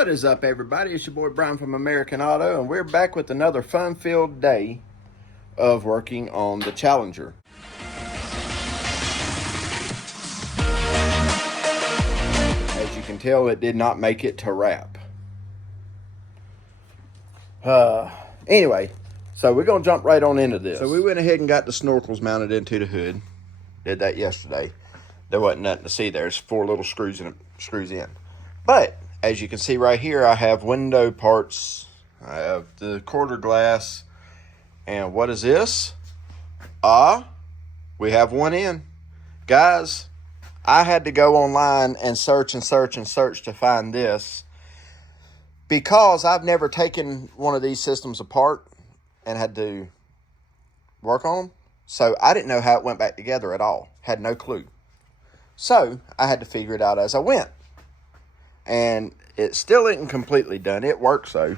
What is up, everybody? It's your boy Brian from American Auto, and we're back with another fun-filled day of working on the Challenger. As you can tell, it did not make it to wrap. Anyway, so we're going to jump right on into this. So we went ahead and got the snorkels mounted into the hood. Did that yesterday. There wasn't nothing to see there. There's 4 little screws in. But as you can see right here, I have window parts. I have the quarter glass. And what is this? We have one in. Guys, I had to go online and search to find this, because I've never taken one of these systems apart and had to work on them. So I didn't know how it went back together at all. Had no clue. So I had to figure it out as I went. And it still isn't completely done. It works though.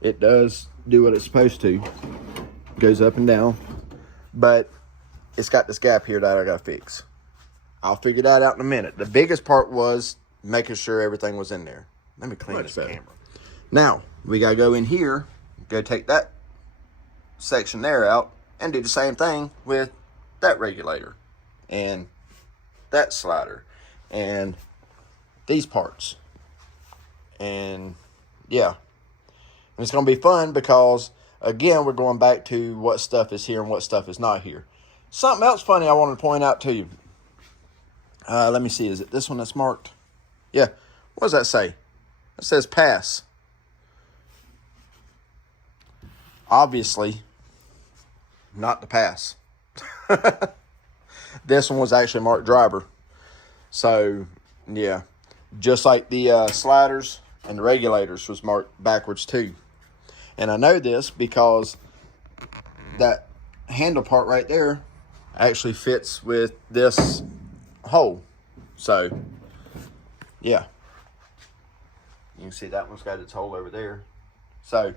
It does do what it's supposed to. Goes up and down. But it's got this gap here that I got to fix. I'll figure that out in a minute. The biggest part was making sure everything was in there. Let me clean this camera. Now, we got to go in here, go take that section there out, and do the same thing with that regulator and that slider and these parts. And yeah, and it's going to be fun because, again, we're going back to what stuff is here and what stuff is not here. Something else funny I wanted to point out to you. Let me see. Is it this one that's marked? Yeah. What does that say? It says pass. Obviously, not the pass. This one was actually marked driver. So, yeah. Just like the sliders and the regulators was marked backwards too. And I know this because that handle part right there actually fits with this hole. So, yeah. You can see that one's got its hole over there. So,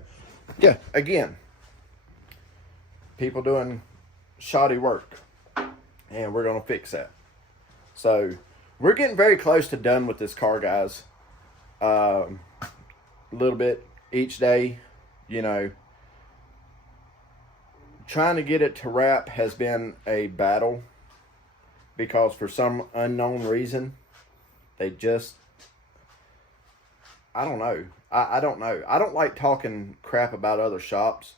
yeah, again, people doing shoddy work, and we're going to fix that. So, we're getting very close to done with this car, guys. A little bit each day, you know. Trying to get it to wrap has been a battle because for some unknown reason, they just, I don't know. I don't know. I don't like talking crap about other shops,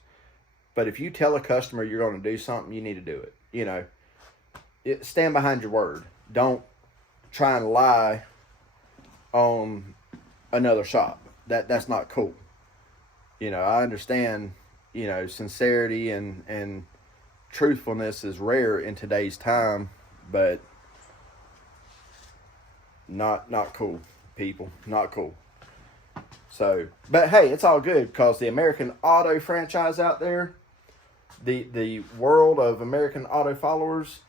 but if you tell a customer you're going to do something, you need to do it. You know, stand behind your word. Don't try and lie on another shop. That's not cool. You know, I understand, you know, sincerity and truthfulness is rare in today's time, but not cool, people. Not cool. So, but hey, it's all good because the American Auto franchise out there, the world of American Auto followers,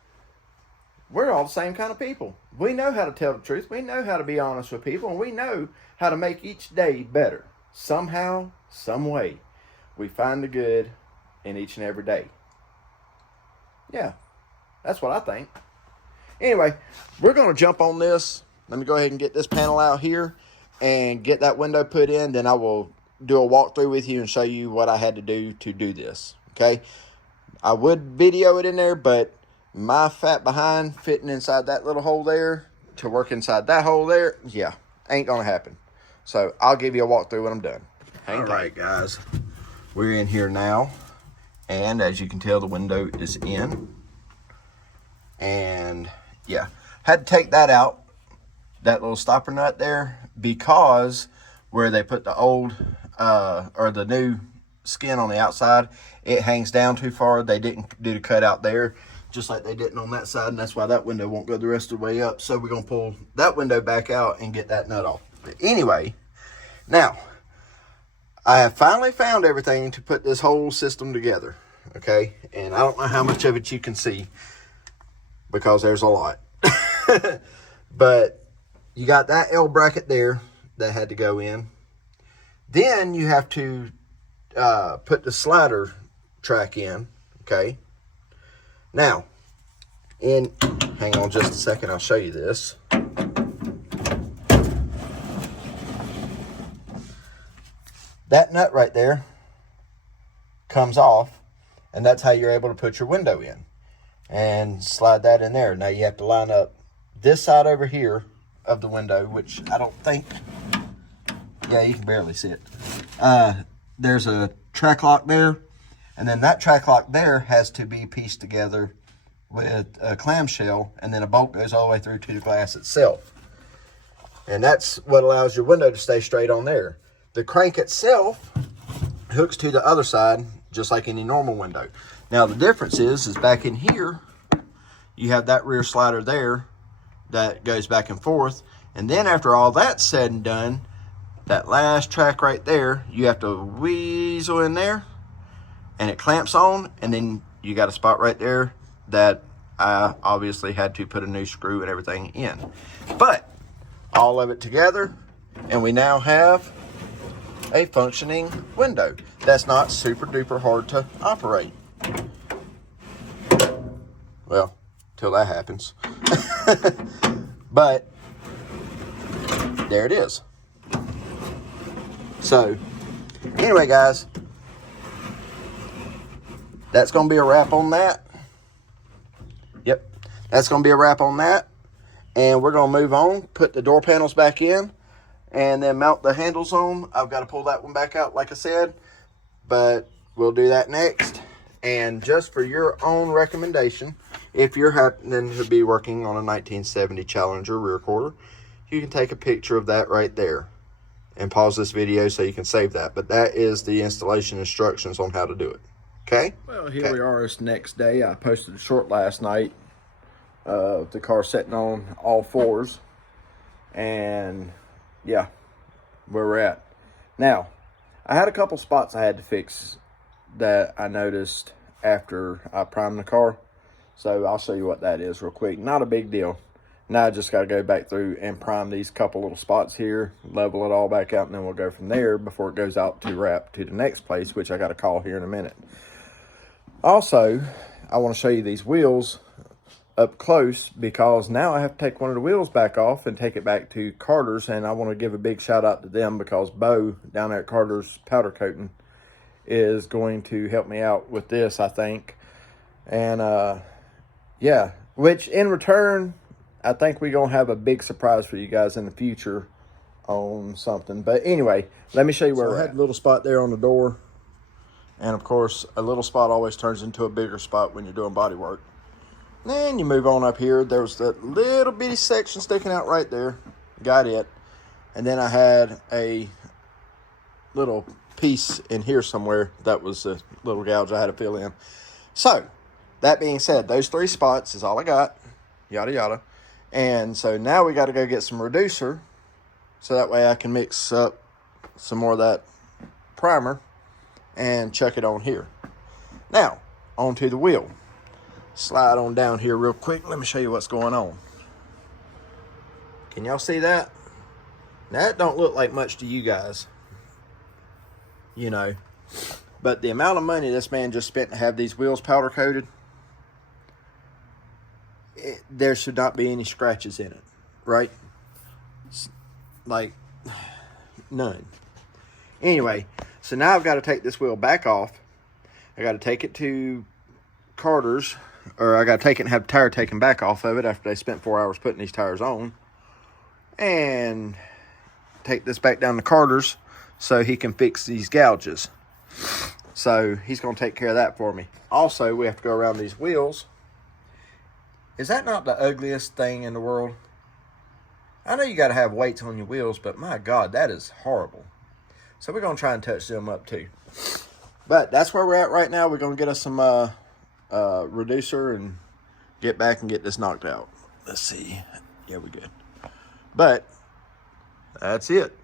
we're all the same kind of people. We know how to tell the truth. We know how to be honest with people, and we know how to make each day better. Somehow, some way, we find the good in each and every day. Yeah, that's what I think. Anyway, we're going to jump on this. Let me go ahead and get this panel out here and get that window put in. Then I will do a walkthrough with you and show you what I had to do this. Okay? I would video it in there, but my fat behind fitting inside that little hole there to work inside that hole there, yeah, ain't going to happen. So I'll give you a walkthrough when I'm done. All right, guys. We're in here now. And as you can tell, the window is in. And yeah, had to take that out, that little stopper nut there, because where they put the old or the new skin on the outside, it hangs down too far. They didn't do the cutout there, just like they didn't on that side, and that's why that window won't go the rest of the way up. So we're going to pull that window back out and get that nut off. But anyway, now, I have finally found everything to put this whole system together, okay? And I don't know how much of it you can see because there's a lot. But you got that L bracket there that had to go in. Then you have to put the slider track in, okay? Now, hang on just a second, I'll show you this. that nut right there comes off, and that's how you're able to put your window in and slide that in there. Now you have to line up this side over here of the window, which I don't think, yeah, you can barely see it. There's a track lock there, and then that track lock there has to be pieced together with a clamshell, and then a bolt goes all the way through to the glass itself. And that's what allows your window to stay straight on there. The crank itself hooks to the other side, just like any normal window. Now the difference is back in here, you have that rear slider there that goes back and forth. And then after all that's said and done, that last track right there, you have to weasel in there and it clamps on, and then you got a spot right there that I obviously had to put a new screw and everything in. But all of it together, and we now have a functioning window that's not super duper hard to operate. Well, till that happens. But there it is. So anyway, guys, that's going to be a wrap on that. Yep, that's going to be a wrap on that. And we're going to move on, put the door panels back in, and then mount the handles on. I've got to pull that one back out, like I said, but we'll do that next. And just for your own recommendation, if you're happening to be working on a 1970 Challenger rear quarter, you can take a picture of that right there and pause this video so you can save that. But that is the installation instructions on how to do it. Okay? Well, here we are. It's next day. I posted a short last night of the car sitting on all fours. And yeah, where we're at. Now, I had a couple spots I had to fix that I noticed after I primed the car. So I'll show you what that is real quick. Not a big deal. Now I just got to go back through and prime these couple little spots here, level it all back out, and then we'll go from there before it goes out to wrap to the next place, which I got to call here in a minute. Also, I want to show you these wheels up close, because now I have to take one of the wheels back off and take it back to Carter's, and I want to give a big shout out to them, because Bo down there at Carter's Powder Coating is going to help me out with this, I think. And yeah, which in return, I think we're going to have a big surprise for you guys in the future on something. But anyway, let me show you where we're at. I had a little spot there on the door. And of course, a little spot always turns into a bigger spot when you're doing body work. Then you move on up here. There's that little bitty section sticking out right there. Got it. And then I had a little piece in here somewhere that was a little gouge I had to fill in. So, that being said, those three spots is all I got. Yada, yada. And so now we got to go get some reducer, so that way I can mix up some more of that primer and chuck it on here. Now, onto the wheel. Slide on down here real quick. Let me show you what's going on. Can y'all see that? Now, that don't look like much to you guys, you know, but the amount of money this man just spent to have these wheels powder coated, there should not be any scratches in it, right? Like, none. Anyway, so now I've got to take this wheel back off. I got to take it to Carter's, or I got to take it and have the tire taken back off of it after they spent 4 hours putting these tires on, and take this back down to Carter's so he can fix these gouges. So he's going to take care of that for me. Also, we have to go around these wheels. Is that not the ugliest thing in the world? I know you got to have weights on your wheels, but my God, that is horrible. So we're going to try and touch them up too. But that's where we're at right now. We're going to get us some reducer and get back and get this knocked out. Let's see. Yeah, we're good. But that's it.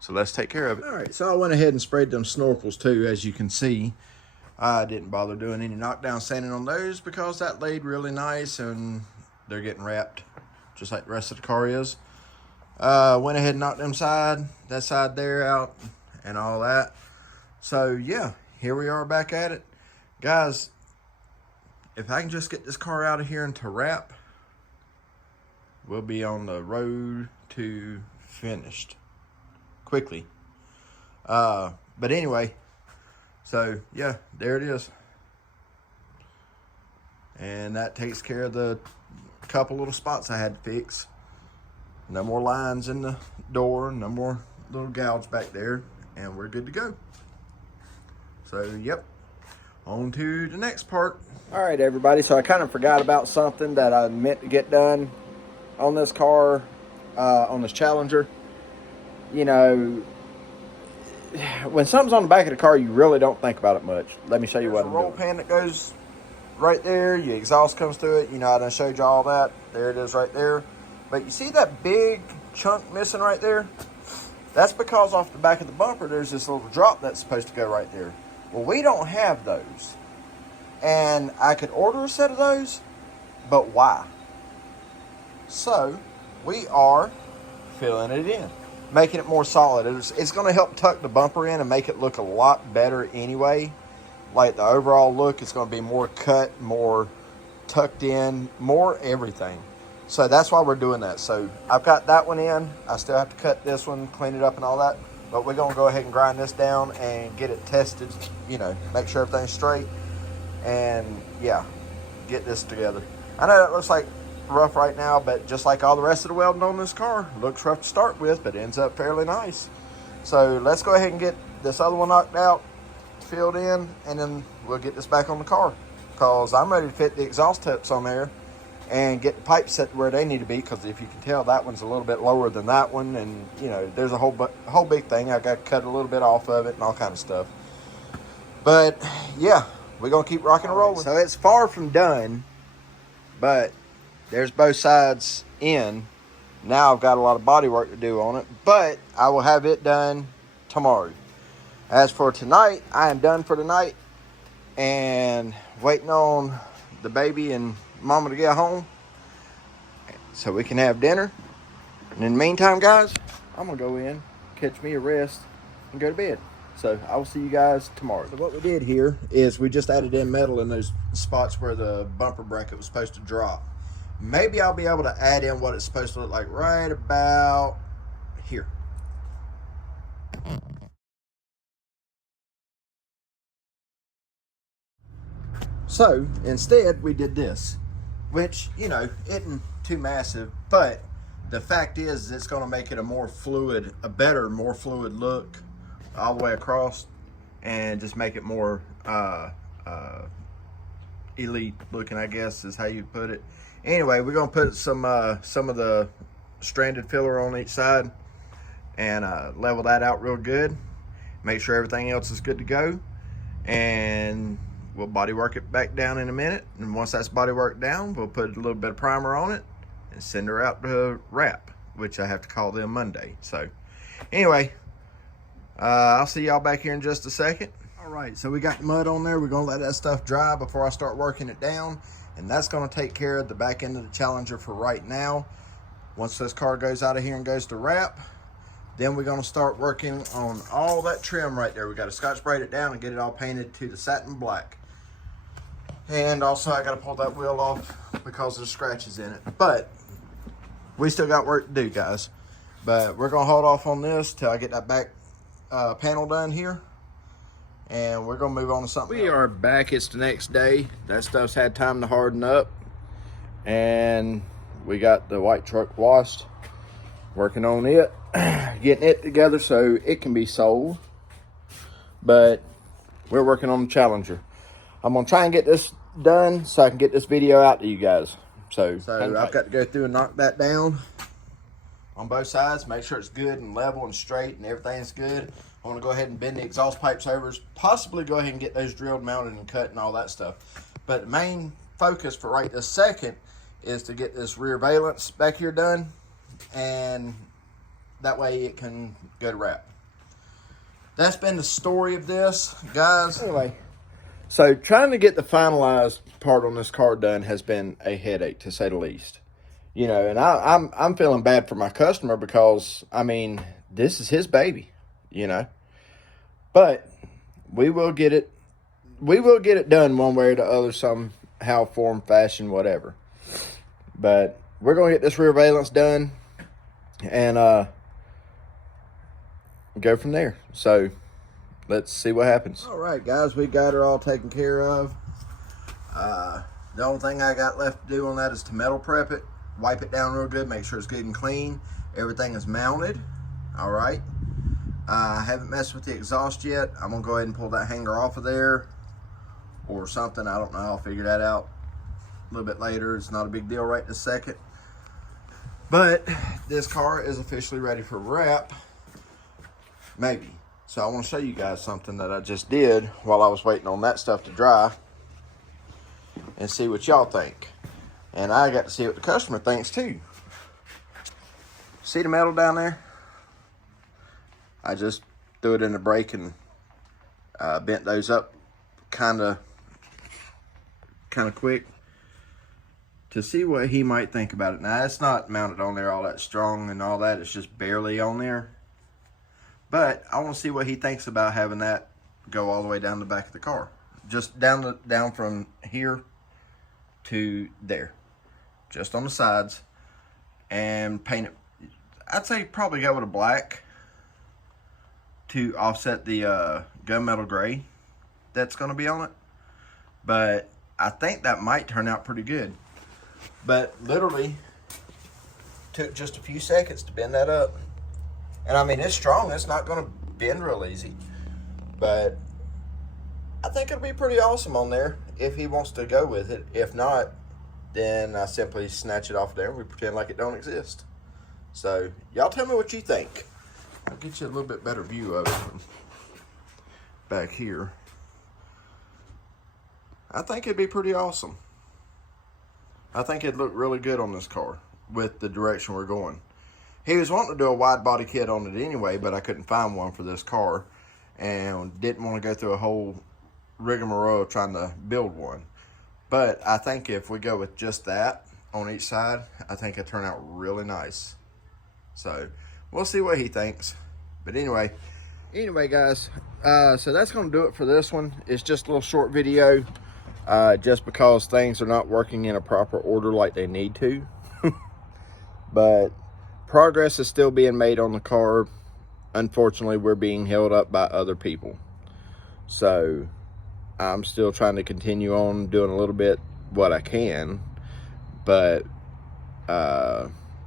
So let's take care of it. All right, so I went ahead and sprayed them snorkels too, as you can see. I didn't bother doing any knockdown sanding on those because that laid really nice and they're getting wrapped just like the rest of the car is. Went ahead and knocked them that side there out and all that. So yeah, here we are back at it. Guys, if I can just get this car out of here and to wrap, we'll be on the road to finished quickly. But anyway, so yeah, there it is. And that takes care of the couple little spots I had to fix. No more lines in the door, no more little gouge back there, and we're good to go. So, yep, on to the next part. All right, everybody, so I kind of forgot about something that I meant to get done on this car, on this Challenger. You know, when something's on the back of the car, you really don't think about it much. Let me show you what I'm doing. There's a roll pan that goes right there. Your exhaust comes through it. You know, I done showed you all that. There it is right there. But you see that big chunk missing right there? That's because off the back of the bumper, there's this little drop that's supposed to go right there. Well, we don't have those. And I could order a set of those, but why? So, we are filling it in, making it more solid. It's going to help tuck the bumper in and make it look a lot better anyway. Like the overall look, it's going to be more cut, more tucked in, more everything. So that's why we're doing that. So I've got that one in. I still have to cut this one, clean it up and all that. But we're going to go ahead and grind this down and get it tested, you know, make sure everything's straight. And yeah, get this together. I know it looks like rough right now, but just like all the rest of the welding on this car, looks rough to start with, but ends up fairly nice. So let's go ahead and get this other one knocked out, filled in, and then we'll get this back on the car. Because I'm ready to fit the exhaust tips on there and get the pipes set where they need to be, because if you can tell, that one's a little bit lower than that one, and you know, there's a whole big thing. I got to cut a little bit off of it and all kind of stuff. But yeah, we're gonna keep rocking and rolling. So it's far from done, but there's both sides in. Now I've got a lot of body work to do on it, but I will have it done tomorrow. As for tonight, I am done for tonight and waiting on the baby and mama to get home so we can have dinner. And in the meantime, guys, I'm gonna go in, catch me a rest, and go to bed. So I will see you guys tomorrow. So what we did here is we just added in metal in those spots where the bumper bracket was supposed to drop. Maybe I'll be able to add in what it's supposed to look like right about here. So instead we did this, which, you know, isn't too massive, but the fact is it's going to make it a more fluid, more fluid look all the way across, and just make it more elite looking, I guess is how you put it. Anyway, we're going to put some of the stranded filler on each side and level that out real good, make sure everything else is good to go, and we'll body work it back down in a minute. And once that's body worked down, we'll put a little bit of primer on it and send her out to wrap, which I have to call them Monday. So anyway, I'll see y'all back here in just a second. All right, so we got mud on there. We're gonna let that stuff dry before I start working it down. And that's gonna take care of the back end of the Challenger for right now. Once this car goes out of here and goes to wrap, then we're gonna start working on all that trim right there. We gotta Scotch Brite it down and get it all painted to the satin black. And also I gotta pull that wheel off because there's scratches in it. But we still got work to do, guys. But we're gonna hold off on this till I get that back panel done here. And we're gonna move on to something else. We are back, it's the next day. That stuff's had time to harden up. And we got the white truck washed. Working on it, getting it together so it can be sold. But we're working on the Challenger. I'm gonna try and get this done so I can get this video out to you guys. So I've got to go through and knock that down on both sides, make sure it's good and level and straight and everything's good. I want to go ahead and bend the exhaust pipes over, possibly go ahead and get those drilled, mounted, and cut and all that stuff. But the main focus for right this second is to get this rear valance back here done, and that way it can go to wrap. That's been the story of this, guys. Anyway, so trying to get the finalized part on this car done has been a headache, to say the least. You know, and I'm feeling bad for my customer because, I mean, this is his baby, you know. But we will get it done one way or the other, somehow, form, fashion, whatever. But we're going to get this rear valance done. And go from there. So let's see what happens. All right, guys, we got her all taken care of. The only thing I got left to do on that is to metal prep it, wipe it down real good, make sure it's good and clean. Everything is mounted. All right. I haven't messed with the exhaust yet. I'm gonna go ahead and pull that hanger off of there or something. I don't know. I'll figure that out a little bit later. It's not a big deal right this second. But this car is officially ready for wrap. Maybe. So I want to show you guys something that I just did while I was waiting on that stuff to dry and see what y'all think. And I got to see what the customer thinks too. See the metal down there? I just threw it in the brake and bent those up kind of quick to see what he might think about it. Now, it's not mounted on there all that strong and all that. It's just barely on there. But I want to see what he thinks about having that go all the way down the back of the car. Just down from here to there. Just on the sides. And paint it. I'd say probably go with a black to offset the gunmetal gray that's going to be on it. But I think that might turn out pretty good. But literally took just a few seconds to bend that up. And I mean, it's strong. It's not going to bend real easy. But I think it'll be pretty awesome on there if he wants to go with it. If not, then I simply snatch it off there and we pretend like it don't exist. So y'all tell me what you think. I'll get you a little bit better view of it from back here. I think it'd be pretty awesome. I think it'd look really good on this car with the direction we're going. He was wanting to do a wide body kit on it anyway, but I couldn't find one for this car and didn't want to go through a whole rigmarole of trying to build one. But I think if we go with just that on each side, I think it'll turn out really nice. So we'll see what he thinks. But anyway guys, so that's going to do it for this one. It's just a little short video, just because things are not working in a proper order like they need to. But progress is still being made on the car. Unfortunately, we're being held up by other people. So I'm still trying to continue on doing a little bit what I can. But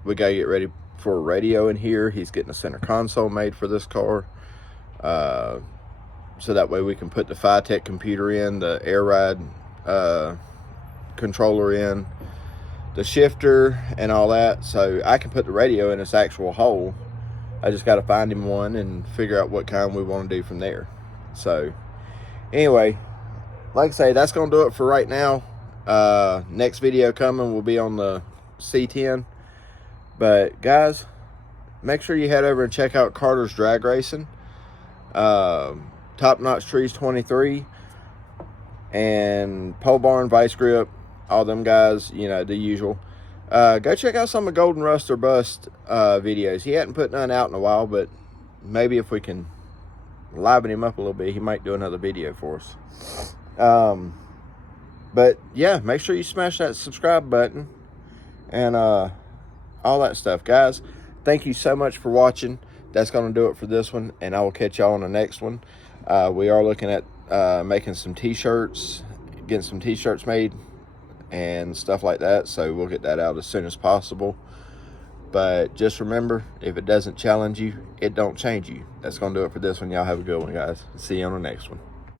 we got to get ready for a radio in here. He's getting a center console made for this car, so that way we can put the Fitek computer in, the air ride controller in, the shifter and all that, so I can put the radio in its actual hole. I just got to find him one and figure out what kind we want to do from there. So anyway, like I say, that's gonna do it for right now. Next video coming will be on the C10. But guys, make sure you head over and check out Carter's Drag Racing, Top Notch Trees 23, and Pole Barn, Vice Grip, all them guys, you know, the usual. Go check out some of Golden Rust or Bust videos. He hadn't put none out in a while, but maybe if we can liven him up a little bit, he might do another video for us. But yeah, make sure you smash that subscribe button and all that stuff, guys. Thank you so much for watching. That's going to do it for this one, and I will catch y'all on the next one. We are looking at making some t-shirts, getting some t-shirts made and stuff like that, so we'll get that out as soon as possible. But just remember, if it doesn't challenge you, it don't change you. That's going to do it for this one. Y'all have a good one, guys. See you on the next one.